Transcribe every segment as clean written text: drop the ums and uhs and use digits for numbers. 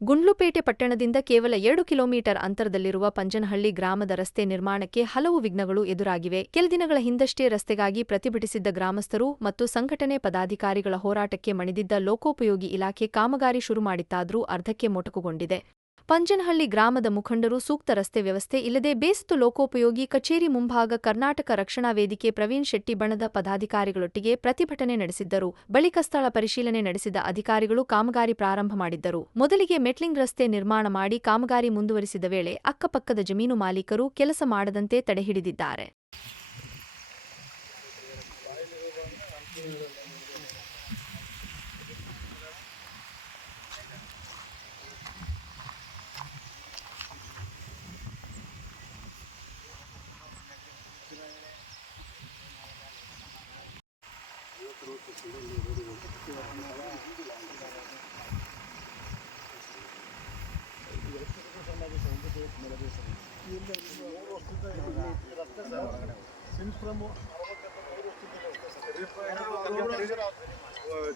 ಗುಂಡ್ಲುಪೇಟೆ ಪಟ್ಟಣದಿಂದ ಕೇವಲ 2 ಕಿಲೋಮೀಟರ್ ಅಂತರದಲ್ಲಿರುವ ಪಂಜನಹಳ್ಳಿ ಗ್ರಾಮದ ರಸ್ತೆ ನಿರ್ಮಾಣಕ್ಕೆ ಹಲವು ವಿಘ್ನಗಳು ಎದುರಾಗಿವೆ. ಕೆಲ ದಿನಗಳ ಹಿಂದಷ್ಟೇ ರಸ್ತೆಗಾಗಿ ಪ್ರತಿಭಟಿಸಿದ್ದ ಗ್ರಾಮಸ್ಥರು ಮತ್ತು ಸಂಘಟನೆ ಪದಾಧಿಕಾರಿಗಳ ಹೋರಾಟಕ್ಕೆ ಮಣಿದಿದ್ದ ಲೋಕೋಪಯೋಗಿ ಇಲಾಖೆ ಕಾಮಗಾರಿ ಶುರು ಮಾಡಿತ್ತಾದರೂ ಅರ್ಧಕ್ಕೆ ಮೊಟಕುಗೊಂಡಿದೆ. ಪಂಜನಹಳ್ಳಿ ಗ್ರಾಮದ ಮುಖಂಡರು ಸೂಕ್ತ ರಸ್ತೆ ವ್ಯವಸ್ಥೆ ಇಲ್ಲದೆ ಬೇಸತ್ತು ಲೋಕೋಪಯೋಗಿ ಕಚೇರಿ ಮುಂಭಾಗ ಕರ್ನಾಟಕ ರಕ್ಷಣಾ ವೇದಿಕೆ ಪ್ರವೀಣ್ ಶೆಟ್ಟಿ ಬಣದ ಪದಾಧಿಕಾರಿಗಳೊಟ್ಟಿಗೆ ಪ್ರತಿಭಟನೆ ನಡೆಸಿದ್ದರು. ಬಳಿಕ ಸ್ಥಳ ಪರಿಶೀಲನೆ ನಡೆಸಿದ ಅಧಿಕಾರಿಗಳು ಕಾಮಗಾರಿ ಪ್ರಾರಂಭ ಮಾಡಿದ್ದರು. ಮೊದಲಿಗೆ ಮೆಟ್ಲಿಂಗ್ ರಸ್ತೆ ನಿರ್ಮಾಣ ಮಾಡಿ ಕಾಮಗಾರಿ ಮುಂದುವರಿಸಿದ ವೇಳೆ ಅಕ್ಕಪಕ್ಕದ ಜಮೀನು ಮಾಲೀಕರು ಕೆಲಸ ಮಾಡದಂತೆ ತಡೆಹಿಡಿದಿದ್ದಾರೆ.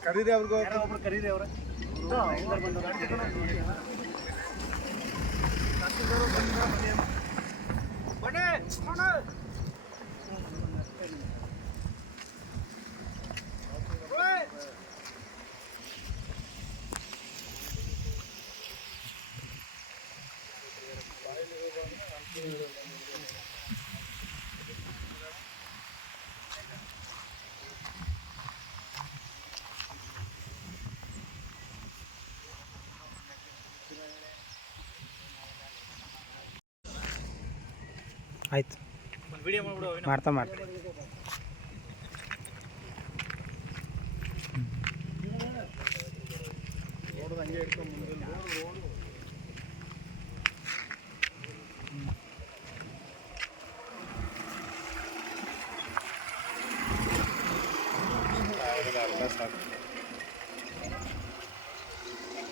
ಕರೀರಿ ಅವ್ರಿಗೂ ಕರೀರಿ ಅವ್ರ ಆಯ್ತು ಮಾಡ್ತಾ ಸಾಕು.